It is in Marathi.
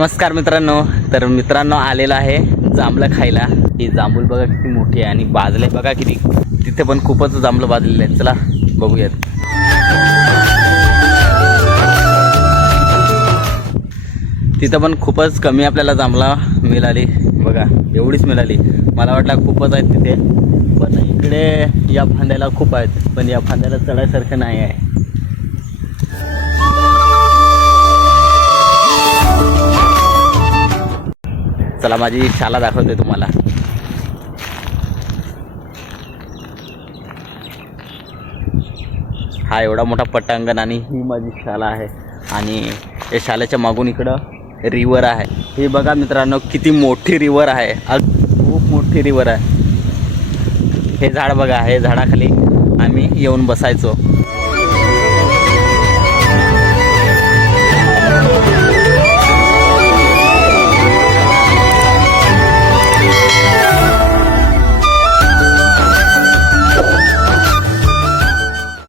नमस्कार मित्रांनो. तर मित्रांनो आलेला आहे जांभळं खायला. ही जांभूळ बघा किती मोठी आहे आणि बाजले बघा किती. तिथे पण खूपच जांभळं बाजलेले आहेत. चला बघूयात. तिथं पण खूपच कमी आपल्याला जांभळं मिळाली बघा. एवढीच मिळाली. मला वाटलं खूपच आहेत तिथे, पण इकडे या फांद्याला खूप आहेत, पण या फांद्याला चढायसारखं नाही आहे. चला माझी शाला दाखवते तुम्हाला. हा एवढा मोठा पटांगण आणि ही माझी शाला आहे. आणि या शालेच्या मागून इकडं रिवर आहे. हे बघा मित्रांनो किती मोठी रिवर आहे. खूप मोठी रिवर आहे. हे झाड बघा, हे झाडाखाली आम्ही येऊन बसायचो.